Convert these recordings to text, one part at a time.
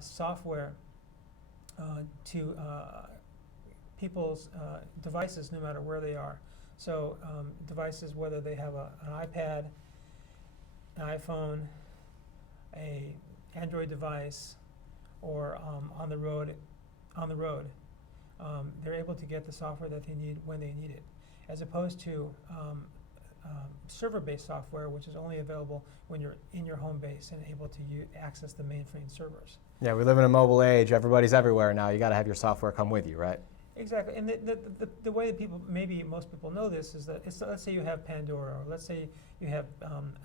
software to people's devices, no matter where they are. So devices, whether they have an iPad, an iPhone, a Android device, or on the road, they're able to get the software that they need when they need it, as opposed to server-based software, which is only available when you're in your home base and able to access the mainframe servers. Yeah, we live in a mobile age. Everybody's everywhere now. You got to have your software come with you, right? Exactly, and the way that people, maybe most people know this, is that let's say you have Pandora, or let's say you have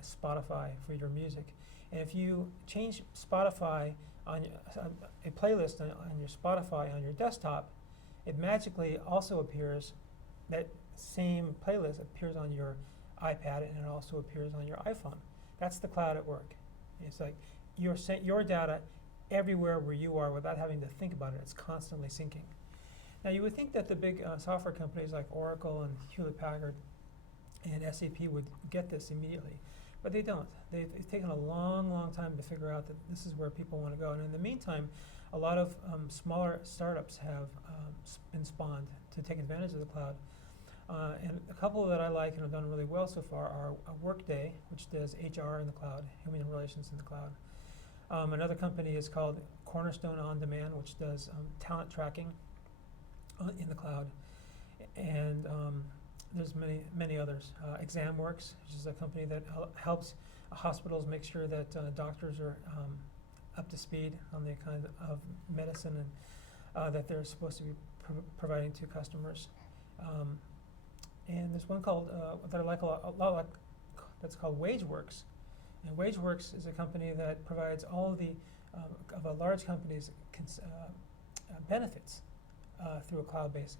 Spotify for your music, and if you change Spotify on a playlist on your Spotify on your desktop, it magically also appears, that same playlist appears on your iPad, and it also appears on your iPhone. That's the cloud at work. It's like you're sent your data everywhere where you are without having to think about it. It's constantly syncing. Now you would think that the big software companies like Oracle and Hewlett-Packard and SAP would get this immediately, but they don't. It's taken a long, long time to figure out that this is where people want to go. And in the meantime, a lot of smaller startups have been spawned to take advantage of the cloud. And a couple that I like and have done really well so far are Workday, which does HR in the cloud, human relations in the cloud. Another company is called Cornerstone On Demand, which does talent tracking in the cloud, and there's many others. ExamWorks, which is a company that helps hospitals make sure that doctors are up to speed on the kind of medicine and that they're supposed to be providing to customers. And there's one called that I like a lot that's called WageWorks, and WageWorks is a company that provides all of the of a large company's benefits through a cloud-based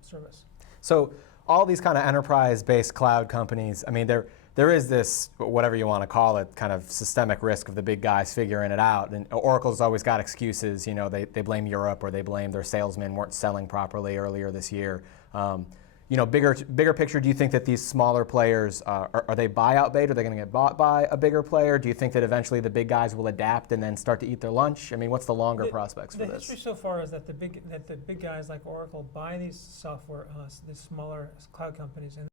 service. So all these kind of enterprise-based cloud companies, I mean, there is this, whatever you want to call it, kind of systemic risk of the big guys figuring it out. And Oracle's always got excuses. You know, they blame Europe, or they blame their salesmen weren't selling properly earlier this year. You know, bigger picture, do you think that these smaller players, are they buyout bait? Are they going to get bought by a bigger player? Do you think that eventually the big guys will adapt and then start to eat their lunch? I mean, what's the longer prospects for this? The history so far is that the big guys like Oracle buy these software, these smaller cloud companies, and